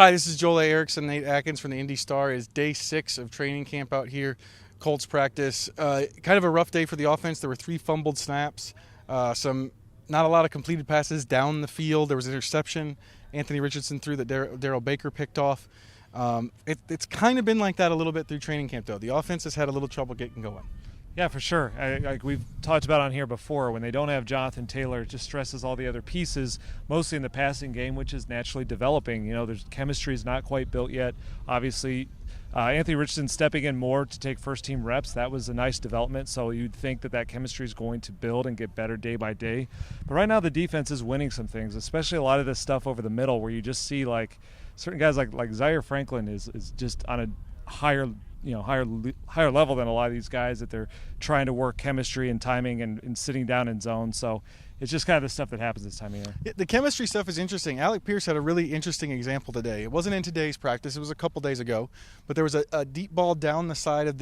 Hi, this is Joel Erickson and Nate Atkins from the Indy Star. It's day 6 of training camp out here, Colts practice. Kind of a rough day for the offense. There were 3 fumbled snaps, not a lot of completed passes down the field. There was an interception. Anthony Richardson threw that Darrell Baker picked off. It's kind of been like that a little bit through training camp, though. The offense has had a little trouble getting going. Yeah, for sure. Like we've talked about on here before, when they don't have Jonathan Taylor, it just stresses all the other pieces, mostly in the passing game, which is naturally developing. You know, there's chemistry is not quite built yet. Obviously, Anthony Richardson stepping in more to take first-team reps, that was a nice development. So you'd think that chemistry is going to build and get better day by day. But right now the defense is winning some things, especially a lot of this stuff over the middle where you just see like certain guys like Zaire Franklin is just on a higher level than a lot of these guys that they're trying to work chemistry and timing and sitting down in zone. So it's just kind of the stuff that happens this time of year. The chemistry stuff is interesting. Alec Pierce had a really interesting example today. It wasn't in today's practice. It was a couple days ago. But there was a deep ball down the side of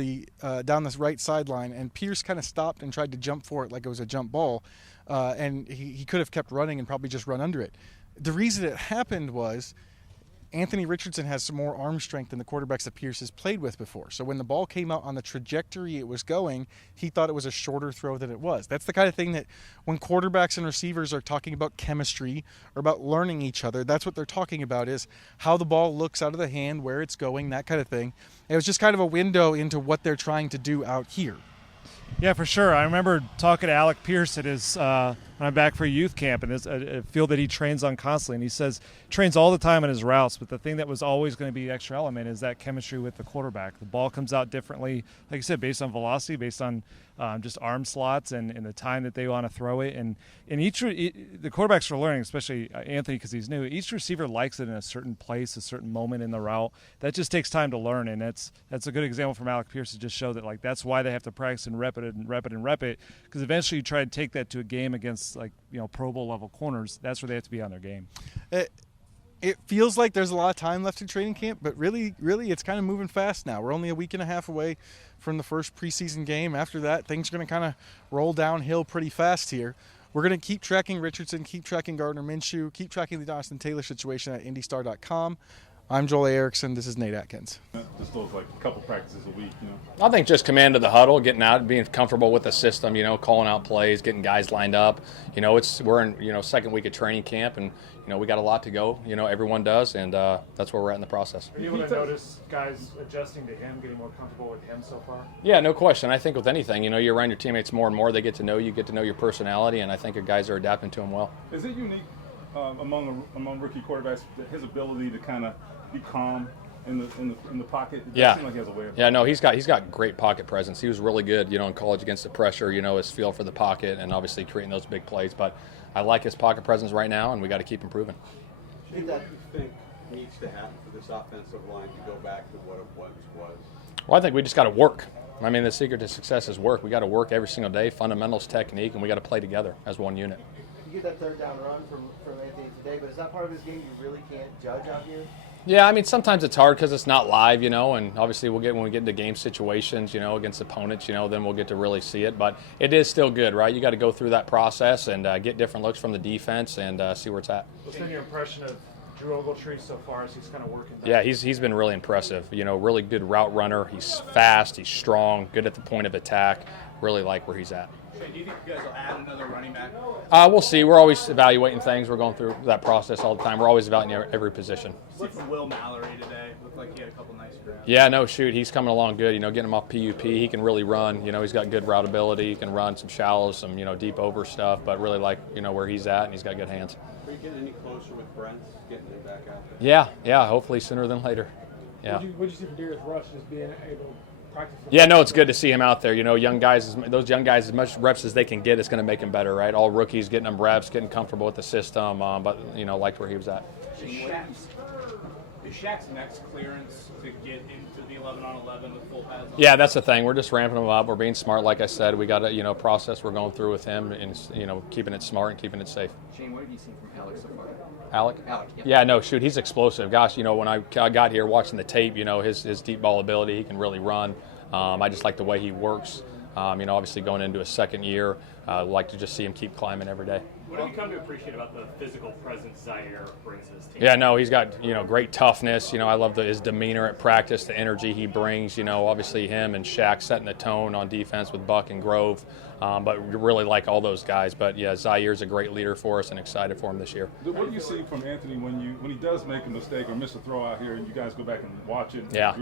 down this right sideline, and Pierce kind of stopped and tried to jump for it like it was a jump ball. And he could have kept running and probably just run under it. The reason it happened was Anthony Richardson has some more arm strength than the quarterbacks that Pierce has played with before. So when the ball came out on the trajectory it was going, he thought it was a shorter throw than it was. That's the kind of thing that when quarterbacks and receivers are talking about chemistry or about learning each other, that's what they're talking about, is how the ball looks out of the hand, where it's going, that kind of thing. It was just kind of a window into what they're trying to do out here. Yeah, for sure. I remember talking to Alec Pierce at his when I'm back for youth camp, and it's a field that he trains on constantly. And he says trains all the time on his routes, but the thing that was always going to be the extra element is that chemistry with the quarterback. The ball comes out differently, like I said, based on velocity, based on just arm slots and the time that they want to throw it. And the quarterbacks are learning, especially Anthony because he's new. Each receiver likes it in a certain place, a certain moment in the route. That just takes time to learn, and that's a good example from Alec Pierce to just show that like that's why they have to practice and rep it because eventually you try to take that to a game against Pro Bowl level corners. That's where they have to be on their game. It feels like there's a lot of time left in training camp, but really it's kind of moving fast now. We're only a week and a half away from the first preseason game. After that, things are going to kind of roll downhill pretty fast here. We're going to keep tracking Richardson, keep tracking Gardner Minshew, keep tracking the Jonathan Taylor situation at IndyStar.com. I'm Joel Erickson. This is Nate Atkins. Just those like a couple practices a week, I think just command of the huddle, getting out, being comfortable with the system, calling out plays, getting guys lined up. We're in second week of training camp, and we got a lot to go. Everyone does, and that's where we're at in the process. Are you able to notice guys adjusting to him, getting more comfortable with him so far? Yeah, no question. I think with anything, you're around your teammates more and more. They get to know you, get to know your personality, and I think your guys are adapting to him well. Is it unique among rookie quarterbacks his ability to kind of be calm in the pocket? It does seem like he has a way of no, he's got great pocket presence. He was really good, in college against the pressure, his feel for the pocket and obviously creating those big plays. But I like his pocket presence right now, and we got to keep improving. What do you think needs to happen for this offensive line to go back to what it once was? Well, I think we just got to work. I mean, the secret to success is work. We got to work every single day, fundamentals, technique, and we got to play together as one unit. You get that third down run from Anthony today, but is that part of his game you really can't judge out here? Yeah, I mean, sometimes it's hard because it's not live, and obviously when we get into game situations, against opponents, then we'll get to really see it. But it is still good, right? You got to go through that process and get different looks from the defense and see where it's at. What's been your impression of Drew Ogletree so far as he's kind of working back? Yeah, he's been really impressive. Really good route runner. He's fast, he's strong, good at the point of attack. Really like where he's at. Do you think you guys will add another running back? We'll see. We're always evaluating things. We're going through that process all the time. We're always evaluating every position. See from Will Mallory today. Looked like he had a couple nice grabs. Yeah, no, shoot. He's coming along good. Getting him off PUP. He can really run. He's got good route ability. He can run some shallows, some, deep over stuff, but really like, where he's at, and he's got good hands. Are you getting any closer with Brent getting him back out there? Yeah, hopefully sooner than later. Yeah. What'd you see from Darius Rush just being able to practice? Yeah, no, it's good to see him out there. Young guys, those young guys, as much reps as they can get, it's going to make them better, right? All rookies getting them reps, getting comfortable with the system, but, liked where he was at. Is Shaq's next clearance to get into the 11-on-11 with full pads on? Yeah, that's the thing. We're just ramping him up. We're being smart, like I said. We got a process we're going through with him, and keeping it smart and keeping it safe. Shane, what have you seen from Alec so far? Alec? Yeah, no, shoot, he's explosive. Gosh, when I got here watching the tape, his deep ball ability, he can really run. I just like the way he works. Obviously going into his second year, like to just see him keep climbing every day. What have you come to appreciate about the physical presence Zaire brings to this team? Yeah, no, he's got great toughness. I love his demeanor at practice, the energy he brings. Obviously him and Shaq setting the tone on defense with Buck and Grove. But really like all those guys. But yeah, Zaire's a great leader for us and excited for him this year. What do you see from Anthony when he does make a mistake or miss a throw out here, and you guys go back and watch it? Yeah.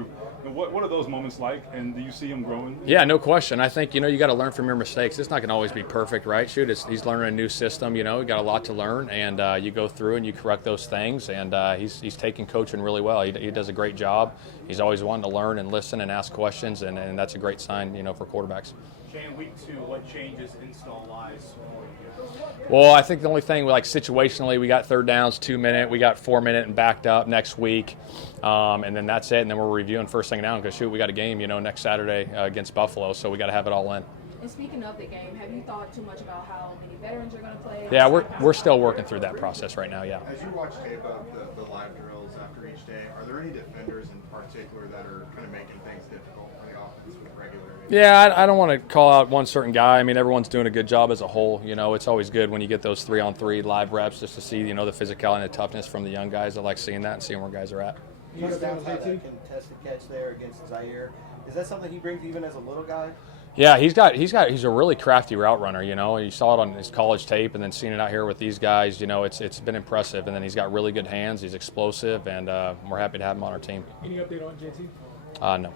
What are those moments like, and do you see him growing? Yeah, no question. I think you got to learn from your mistakes. It's not going to always be perfect, right? Shoot, he's learning a new system. You got a lot to learn, and you go through and you correct those things. And he's taking coaching really well. He does a great job. He's always wanting to learn and listen and ask questions, and that's a great sign, for quarterbacks. Shane, week 2, what changes install-wise for you? Well, I think the only thing, like situationally, we got third downs, 2-minute. We got 4-minute and backed up next week. And then that's it. And then we're reviewing first thing down because, shoot, we got a game, next Saturday against Buffalo. So we got to have it all in. And speaking of the game, have you thought too much about how many veterans are going to play? Yeah, we're still working through that process right now, yeah. As you watch tape of the live drills after each day, are there any defenders in particular that are kind of making things difficult for the offense with regular? Yeah, I don't want to call out one certain guy. I mean, everyone's doing a good job as a whole. It's always good when you get those 3-on-3 live reps just to see, the physicality and the toughness from the young guys. I like seeing that and seeing where guys are at. You said that contested catch there against Zaire. Is that something he brings even as a little guy? Yeah, he's a really crafty route runner. You saw it on his college tape, and then seeing it out here with these guys. It's been impressive. And then he's got really good hands. He's explosive, and we're happy to have him on our team. Any update on JT? No.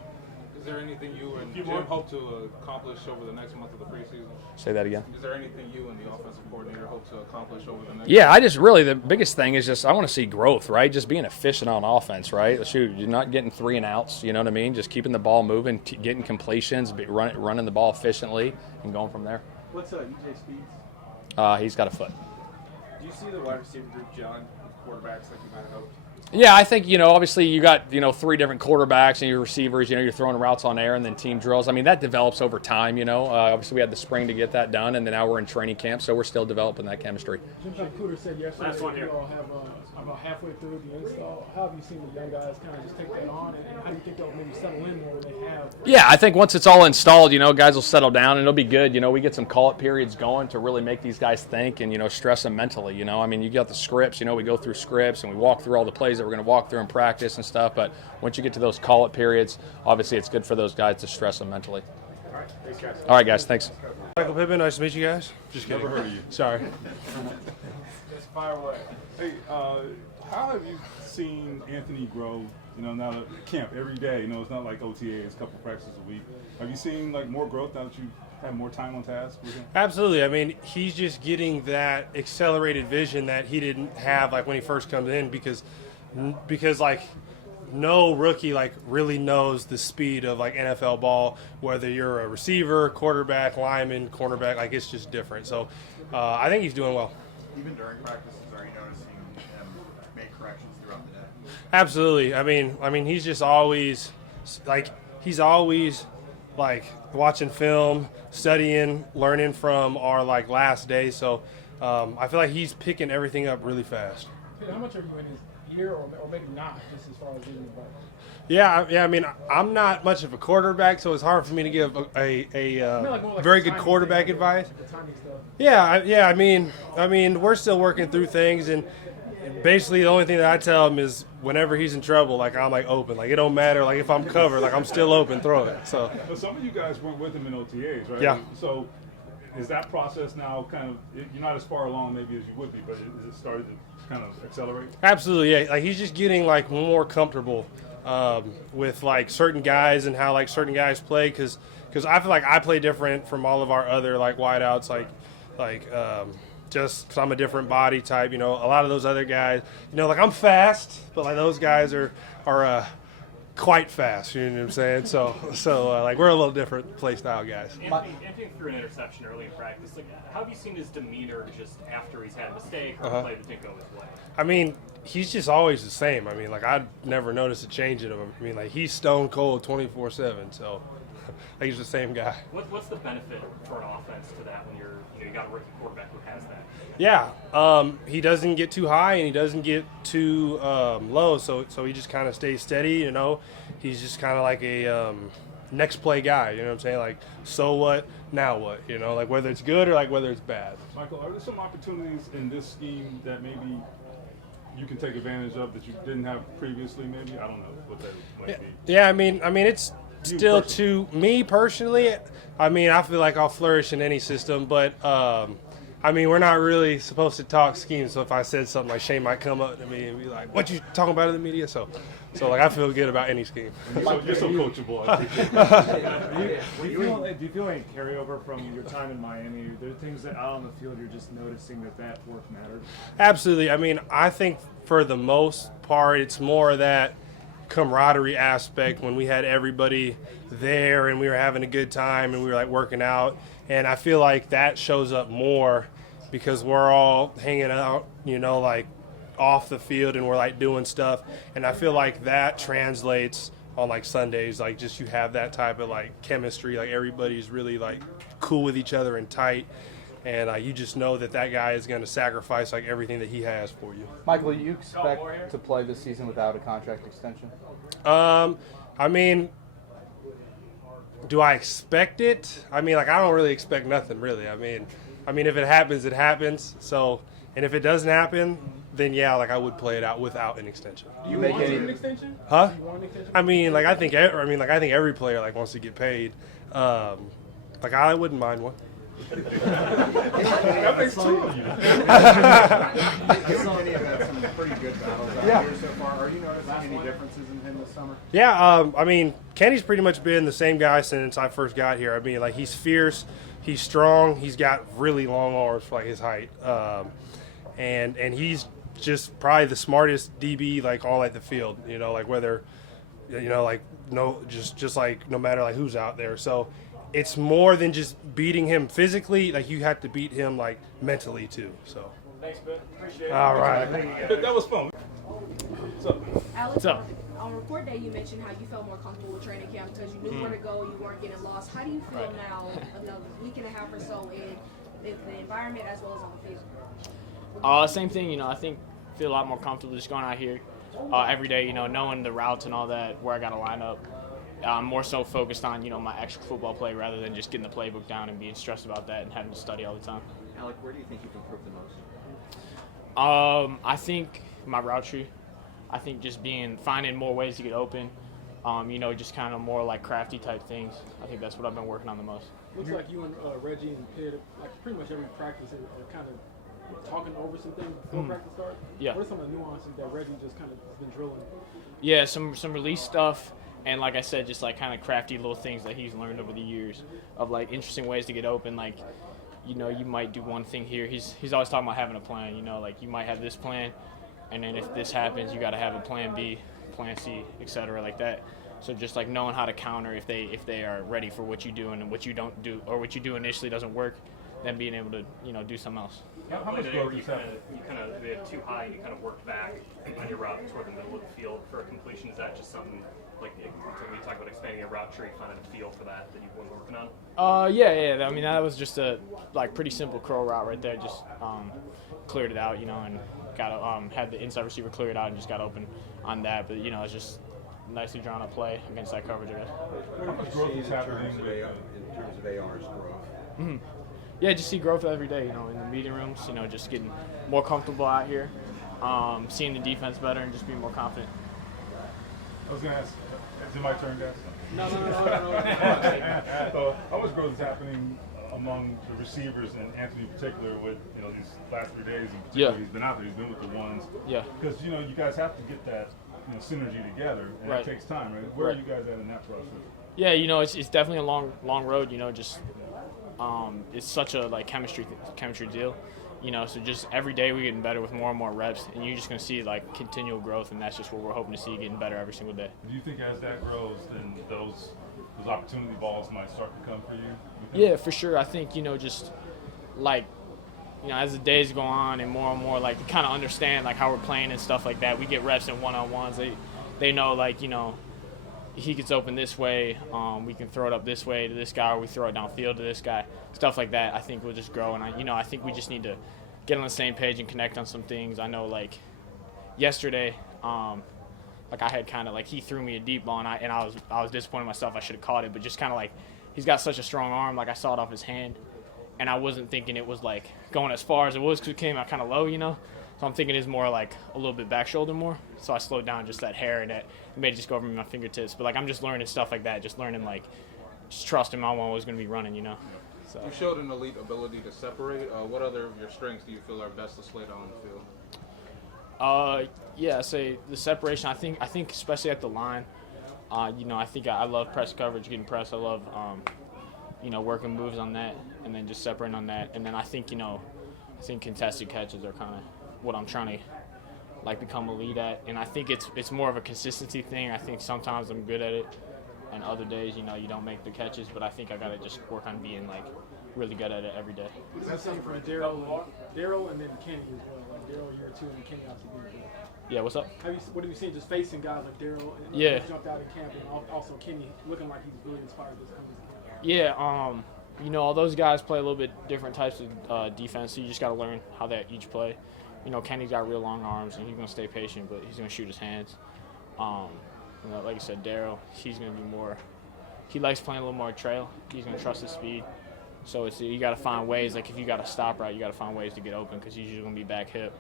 Is there anything you and Jim hope to accomplish over the next month of the preseason? Say that again. Is there anything you and the offensive coordinator hope to accomplish over the next? Yeah, the biggest thing is just I want to see growth, right? Just being efficient on offense, right? Shoot, you're not getting 3 and outs, you know what I mean? Just keeping the ball moving, getting completions, running the ball efficiently, and going from there. What's EJ Speed's? He's got a foot. Do you see the wide receiver group gelling with quarterbacks like you might have hoped? Yeah, I think, obviously you got, 3 different quarterbacks and your receivers, you're throwing routes on air and then team drills. I mean, that develops over time, Obviously we had the spring to get that done, and then now we're in training camp, so we're still developing that chemistry. Jim Cooter said yesterday that you all have about halfway through the install. How have you seen the young guys kind of just take that on, and how do you think they'll maybe settle in more when they have? Yeah, I think once it's all installed, guys will settle down and it'll be good. We get some call-up periods going to really make these guys think and, stress them mentally, I mean, you got the scripts, we go through scripts and we walk through all the plays that we're going to walk through in practice and stuff, but once you get to those call-up periods, obviously it's good for those guys to stress them mentally. All right, thanks, guys. All right, guys, thanks. Michael Pittman, nice to meet you guys. Just kidding. Never heard of you. Sorry. Let's fire away. Hey, how have you seen Anthony grow? Now that camp every day. It's not like OTA; it's a couple practices a week. Have you seen more growth now that you have more time on task with him? Absolutely. I mean, he's just getting that accelerated vision that he didn't have when he first comes in because no rookie really knows the speed of NFL ball, whether you're a receiver, quarterback, lineman, cornerback, it's just different. So I think he's doing well. Even during practices, are you noticing him make corrections throughout the day? Absolutely. I mean, he's just always watching film, studying, learning from our last day. So I feel like he's picking everything up really fast. How much are you in his ear, or maybe not, just as far as giving advice? Yeah. I mean, I'm not much of a quarterback, so it's hard for me to give a very good quarterback advice. Yeah. I mean, we're still working through things, and basically the only thing that I tell him is whenever he's in trouble, I'm open. It don't matter. If I'm covered, I'm still open. Throw it. So. But some of you guys went with him in OTAs, right? Yeah. So is that process now kind of, you're not as far along maybe as you would be, but is it started to kind of accelerate? Absolutely, yeah. He's just getting more comfortable with certain guys and how certain guys play because I feel like I play different from all of our other wideouts just because I'm a different body type. A lot of those other guys, I'm fast, but those guys are quite fast. You know what I'm saying? So we're a little different play style guys. Anthony threw an interception early in practice. How have you seen his demeanor just after he's had a mistake or a play that didn't go his way? I mean, he's just always the same. I mean, I'd never noticed a change in him. I mean, he's stone cold 24/7. So he's the same guy. What's the benefit for an offense to that when you got a rookie quarterback who has that? Yeah, he doesn't get too high and he doesn't get too low, so he just kind of stays steady. He's just kind of like next play guy. You know what I'm saying? Like, so what? Now what? You know, like whether it's good or like whether it's bad. Michael, are there some opportunities in this scheme that maybe you can take advantage of that you didn't have previously? Maybe I don't know what that might be. Yeah, I mean, it's still to me personally. I mean, I feel like I'll flourish in any system, but I mean, we're not really supposed to talk schemes. So if I said something, like Shane might come up to me and be like, "What you talking about in the media?" So like I feel good about any scheme. You're so coachable. Do you feel any carryover from your time in Miami? Are there things that out on the field you're just noticing that work mattered? Absolutely. I mean, I think for the most part, it's more that camaraderie aspect when we had everybody there and we were having a good time and we were like working out. And I feel like that shows up more because we're all hanging out, you know, like off the field and we're like doing stuff. And I feel like that translates on like Sundays, like just you have that type of like chemistry, like everybody's really like cool with each other and tight. And you just know that guy is going to sacrifice like everything that he has for you. Michael, you expect to play this season without a contract extension? I mean, do I expect it? I mean, like I don't really expect nothing really. I mean, if it happens, it happens. So, and if it doesn't happen, then yeah, like I would play it out without an extension. Do you want an extension? Huh? Do you want an extension? I mean, like I think every player like wants to get paid. Like I wouldn't mind one. That makes two of you. Kenny have had some pretty good battles out here so far. Are you noticing any differences in him this summer? Yeah, I mean, Kenny's pretty much been the same guy since I first got here. I mean, like he's fierce, he's strong, he's got really long arms for like his height, and he's just probably the smartest DB like on like the field. You know, like whether, you know, like just like no matter like who's out there. So. It's more than just beating him physically. Like, you have to beat him, like, mentally, too. So. Thanks, Ben. Appreciate it. All right. That was fun. What's up? Alex, What's up? On report day, you mentioned how you felt more comfortable with training camp because you knew where to go, you weren't getting lost. How do you feel now, another week and a half or so in the environment as well as on the field? Same thing, you know, I think feel a lot more comfortable just going out here every day, you know, knowing the routes and all that, where I got to line up. I'm more so focused on, you know, my actual football play rather than just getting the playbook down and being stressed about that and having to study all the time. Alec, where do you think you've improved the most? I think my route tree. I think just finding more ways to get open. You know, just kind of more like crafty type things. I think that's what I've been working on the most. Looks like you and Reggie and Pitt, like pretty much every practice, are kind of talking over some things before practice starts. Yeah. What are some of the nuances that Reggie just kind of been drilling? Yeah, some release stuff. And like I said, just like kind of crafty little things that he's learned over the years of like interesting ways to get open. Like, you know, you might do one thing here. He's always talking about having a plan. You know, like you might have this plan, and then if this happens, you got to have a plan B, plan C, etc. like that. So just like knowing how to counter if they are ready for what you do and what you don't do, or what you do initially doesn't work, then being able to, you know, do something else. How much growth you kind of had too high and you kind of worked back on your route toward the middle of the field for a completion? Is that just something like when we talk about expanding a route tree, finding a feel for that you've been working on? Yeah. I mean, that was just a like pretty simple curl route right there. Just cleared it out, you know, and got had the inside receiver clear it out and just got open on that. But you know, it's just nicely drawn up play against that coverage, I guess. How much growth is happening in terms of AR's growth? Mm-hmm. Yeah, just see growth every day, you know, in the meeting rooms, you know, just getting more comfortable out here, seeing the defense better and just being more confident. I was going to ask, is it my turn, guys? No. So how much growth is happening among the receivers and Anthony in particular with, you know, these last 3 days in particular? Yeah. He's been out there, he's been with the ones. Yeah. Because, you know, you guys have to get that, you know, synergy together, and it takes time, right? Where are you guys at in that process? Yeah, you know, it's definitely a long road, you know, just it's such a like chemistry deal, you know, so just every day we're getting better with more and more reps, and you're just going to see like continual growth, and that's just what we're hoping to see, getting better every single day. Do you think as that grows, then those opportunity balls might start to come for you? Yeah, for sure. I think, you know, just like, you know, as the days go on and more like to kind of understand like how we're playing and stuff like that, we get reps in one-on-ones. They know like, you know, he gets open this way, we can throw it up this way to this guy, or we throw it downfield to this guy, stuff like that. I think we'll just grow, and I think we just need to get on the same page and connect on some things. I know like yesterday, like I had kind of like he threw me a deep ball and I was disappointed in myself. I should have caught it, but just kind of like he's got such a strong arm. Like I saw it off his hand, and I wasn't thinking it was like going as far as it was because it came out kind of low, you know. So I'm thinking it's more like a little bit back shoulder more. So I slowed down just that hair and it made it just go over my fingertips. But like I'm just learning stuff like that, just learning like just trusting my one was going to be running, you know. So. You showed an elite ability to separate. What other of your strengths do you feel are best displayed on the field? Yeah, I say the separation. I think especially at the line, you know, I think I love press coverage, getting pressed. I love, you know, working moves on that, and then just separating on that. And then I think, you know, contested catches are kind of what I'm trying to like become a lead at. And I think it's more of a consistency thing. I think sometimes I'm good at it, and other days, you know, you don't make the catches. But I think I gotta just work on being like really good at it every day. Is that something for Daryl and then Kenny as well? Like Daryl year 2 and Kenny obviously year 2. Yeah, what's up? What have you seen just facing guys like Daryl and jumped out in camp, and also Kenny looking like he's really inspired this coming to camp? Yeah, you know, all those guys play a little bit different types of defense, so you just got to learn how they each play. You know, Kenny's got real long arms, and he's going to stay patient, but he's going to shoot his hands. You know, like I said, Daryl, he's going to be more – he likes playing a little more trail. He's going to trust his speed. So you got to find ways. Like, if you got to stop right, you got to find ways to get open because he's usually going to be back hip.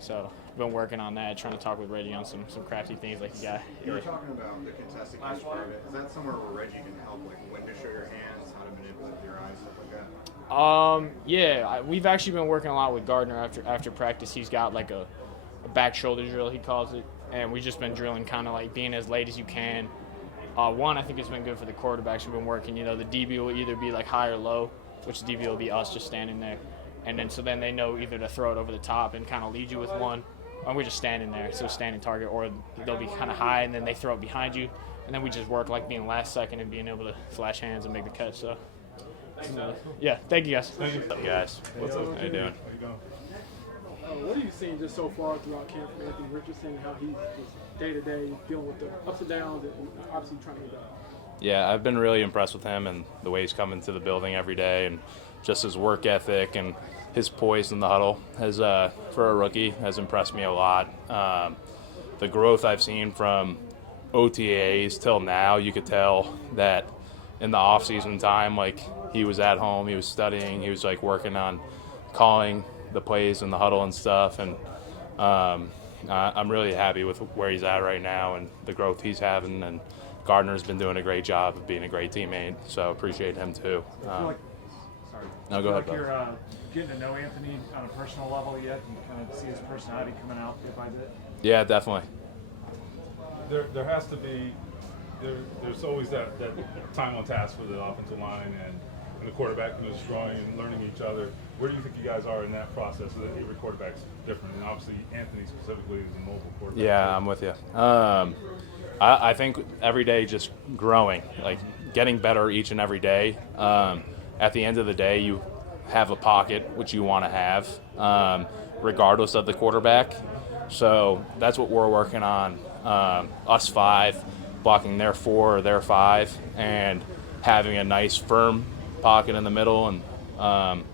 So I've been working on that, trying to talk with Reggie on some crafty things like you got. You were talking about the contested catch part of it. Is that somewhere where Reggie can help, like when to show your hands, how to manipulate your eyes, stuff like that? Yeah, we've actually been working a lot with Gardner after practice. He's got like a back shoulder drill, he calls it, and we've just been drilling kind of like being as late as you can. One, I think it's been good for the quarterbacks. We've been working, you know, the DB will either be like high or low, which the DB will be us just standing there. And then so then they know either to throw it over the top and kind of lead you with one, or we're just standing there, so standing target, or they'll be kind of high and then they throw it behind you. And then we just work like being last second and being able to flash hands and make the catch. So, yeah, thank you guys. Thank you. What's up, guys? What's up? How you doing? What have you seen just so far throughout camp from Anthony Richardson and how he's just day-to-day dealing with the ups and downs and obviously trying to get better? Yeah, I've been really impressed with him and the way he's coming to the building every day and just his work ethic and his poise in the huddle has, for a rookie, has impressed me a lot. The growth I've seen from OTAs till now, you could tell that in the off-season time, like he was at home, he was studying, he was like working on calling the plays in the huddle and stuff, and I'm really happy with where he's at right now and the growth he's having, and Gardner's been doing a great job of being a great teammate, so appreciate him too. No, go ahead. Like you're getting to know Anthony on a personal level yet, and kind of see his personality coming out bit by bit? Yeah, definitely. There has to be there's always that time on task for the offensive line and the quarterback, you know, just growing and learning each other. Where do you think you guys are in that process? So that every quarterback's different, and obviously Anthony specifically is a mobile quarterback. Yeah, I'm with you. I think every day just growing, like getting better each and every day. At the end of the day, you have a pocket, which you want to have, regardless of the quarterback. So that's what we're working on, us 5, blocking their 4 or their 5, and having a nice firm pocket in the middle. And,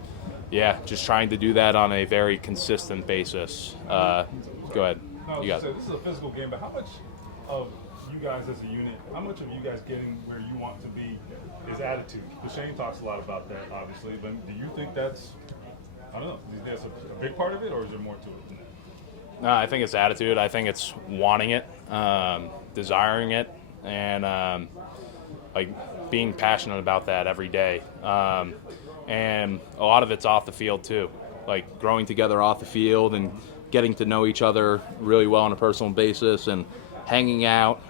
just trying to do that on a very consistent basis. Go ahead. No, You got it. this is a physical game, but how much of you guys as a unit, how much of you guys getting where you want to be is attitude? Because Shane talks a lot about that, obviously, but do you think that's, I don't know, is that a big part of it, or is there more to it than that? No, I think it's attitude. I think it's wanting it, desiring it, and like being passionate about that every day. And a lot of it's off the field too, like growing together off the field and getting to know each other really well on a personal basis and hanging out.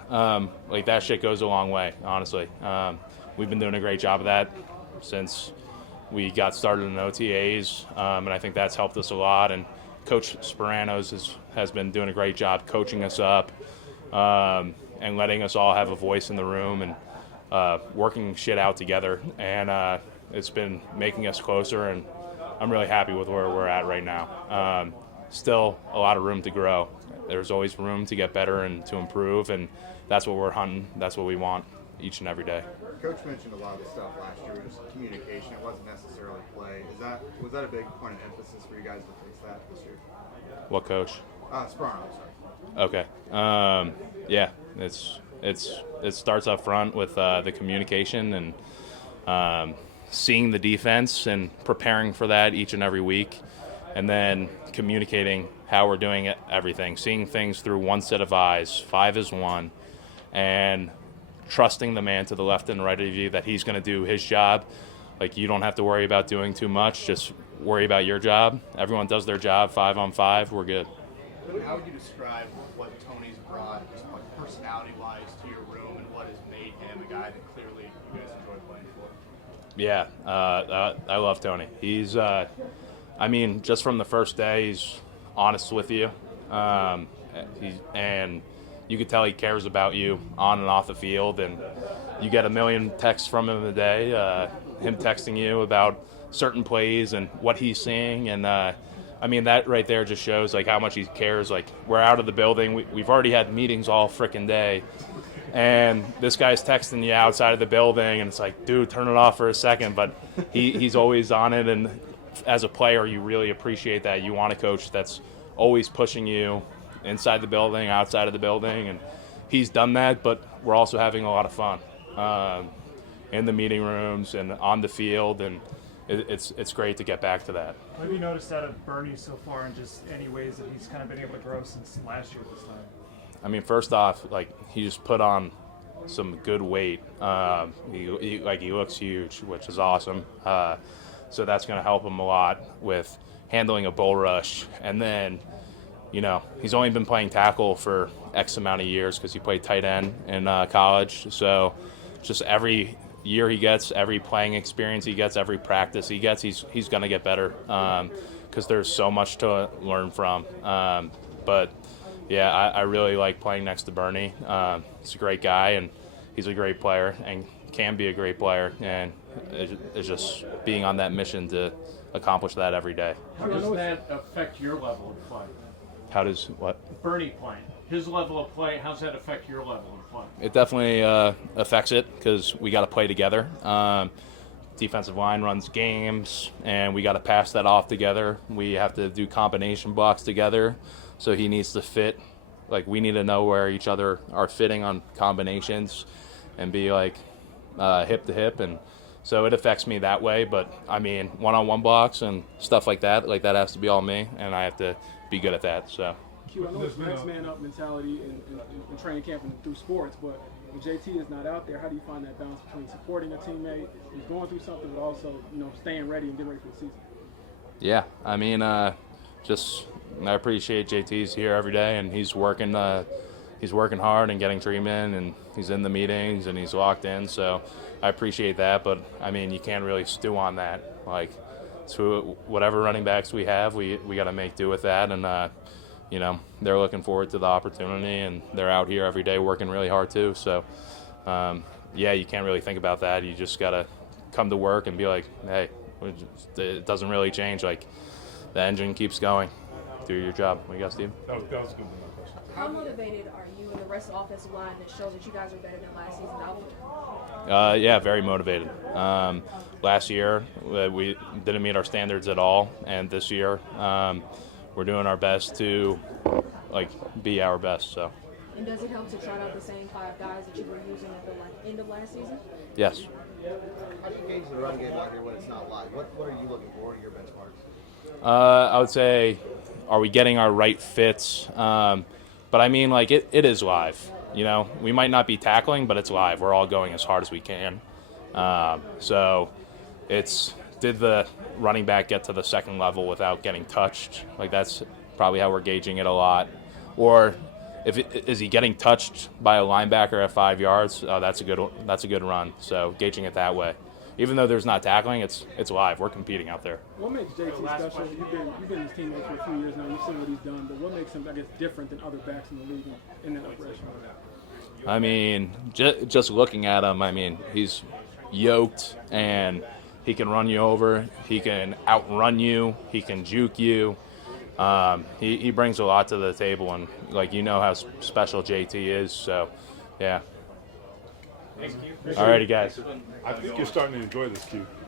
Like that shit goes a long way, honestly. We've been doing a great job of that since we got started in OTAs, and I think that's helped us a lot. And Coach Speranos has been doing a great job coaching us up and letting us all have a voice in the room and working shit out together. And it's been making us closer, and I'm really happy with where we're at right now. Still a lot of room to grow. There's always room to get better and to improve, and that's what we're hunting. That's what we want each and every day. Coach mentioned a lot of the stuff last year was communication. It wasn't necessarily play. Was that a big point of emphasis for you guys to fix that this year? What coach? Sperano, sorry. Okay. Yeah, it starts up front with the communication and seeing the defense and preparing for that each and every week, and then communicating how we're doing it, everything, seeing things through one set of eyes, 5 is 1, and trusting the man to the left and right of you that he's going to do his job. Like, you don't have to worry about doing too much, just worry about your job. Everyone does their job 5 on 5, we're good. How would you describe what Tony's brought, just like personality-wise, to your room, and what has made him a guy that clearly you guys enjoy playing for? Yeah, I love Tony. He's, I mean, just from the first day, he's honest with you, and you could tell he cares about you on and off the field. And you get a million texts from him a day, him texting you about certain plays and what he's seeing, and I mean, that right there just shows like how much he cares. Like, we're out of the building, we've already had meetings all frickin' day, and this guy's texting you outside of the building, and it's like, dude, turn it off for a second. But he's always on it, and as a player, you really appreciate that. You want a coach that's always pushing you inside the building, outside of the building, and he's done that. But we're also having a lot of fun in the meeting rooms and on the field, and it's great to get back to that. What have you noticed out of Bernie so far, and just any ways that he's kind of been able to grow since last year this time? I mean, first off, like, he just put on some good weight. He looks huge, which is awesome. So that's going to help him a lot with handling a bull rush. And then, you know, he's only been playing tackle for X amount of years because he played tight end in college. So just every year he gets, every playing experience he gets, every practice he gets, he's going to get better because there's so much to learn from. But, yeah, I really like playing next to Bernie. He's a great guy, and he's a great player and can be a great player, and it's just being on that mission to accomplish that every day. How does that affect your level of play? How does what? Bernie playing. His level of play, how does that affect your level of play? It definitely affects it because we got to play together. Defensive line runs games, and we got to pass that off together. We have to do combination blocks together, so he needs to fit. Like, we need to know where each other are fitting on combinations and be like hip to hip, and so it affects me that way. But I mean, one-on-one blocks and stuff like that has to be all me, and I have to be good at that. So. Q, I know it's next man up mentality in training camp and through sports, but when JT is not out there, how do you find that balance between supporting a teammate who's going through something, but also, you know, staying ready and getting ready for the season? Yeah, I mean, I appreciate JT's here every day, and he's working hard and getting treatment, and he's in the meetings and he's locked in. So I appreciate that, but I mean, you can't really stew on that. Like, through whatever running backs we have, we got to make do with that, and you know, they're looking forward to the opportunity, and they're out here every day working really hard too. So, yeah, you can't really think about that. You just got to come to work and be like, hey, it doesn't really change. Like, the engine keeps going. Do your job. What do you got, Steve? That was good. How motivated are you and the rest of the offensive line to show that you guys are better than last season's output? Yeah, very motivated. Last year, we didn't meet our standards at all, and this year, we're doing our best to, like, be our best. So. And does it help to try out the same 5 guys that you were using at the end of last season? Yes. How do you gauge the run game out here when it's not live? What are you looking for in your benchmarks? I would say, are we getting our right fits? But I mean, like, it is live. You know, we might not be tackling, but it's live. We're all going as hard as we can. So it's, did the running back get to the second level without getting touched? Like, that's probably how we're gauging it a lot. Or is he getting touched by a linebacker at 5 yards? That's a good run. So gauging it that way. Even though there's not tackling, it's live. We're competing out there. What makes JT special? You've been his teammate for a few years now. You've seen what he's done, but what makes him, I guess, different than other backs in the league in that operation? I mean, just looking at him, I mean, he's yoked, and he can run you over. He can outrun you. He can juke you. He brings a lot to the table, and, like, you know how special JT is. So, yeah. Thanks, Q. All righty, guys. I think you're starting to enjoy this, Q.